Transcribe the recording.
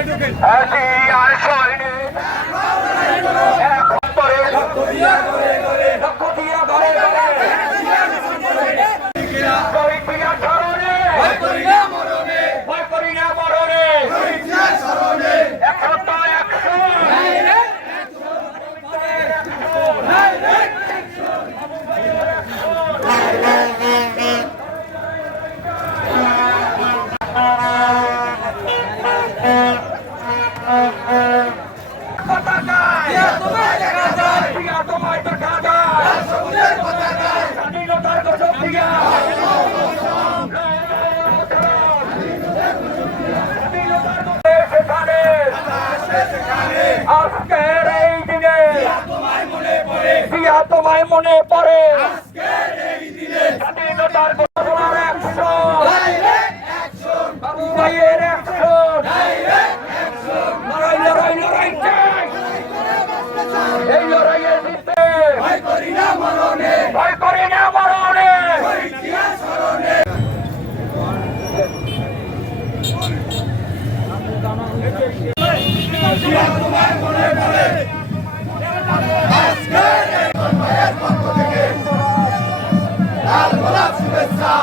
আর সৈনিক লক্ষ্য দিয়া ঘরে ঘরে শহীদ মিনার স্মরণে ভয় করি না মরণে 100 আজকের এই দিনে তোমায় মনে পড়ে স্বাধীনতার ঘোষণার অ্যাকশন বাবু ভাইয়ের অ্যাকশন লড়াই লড়াই লড়াই চাই এই লড়াইয়ে জিততে ভয় করি না মরণে তোমায় মনে পড়ে শুভেচ্ছা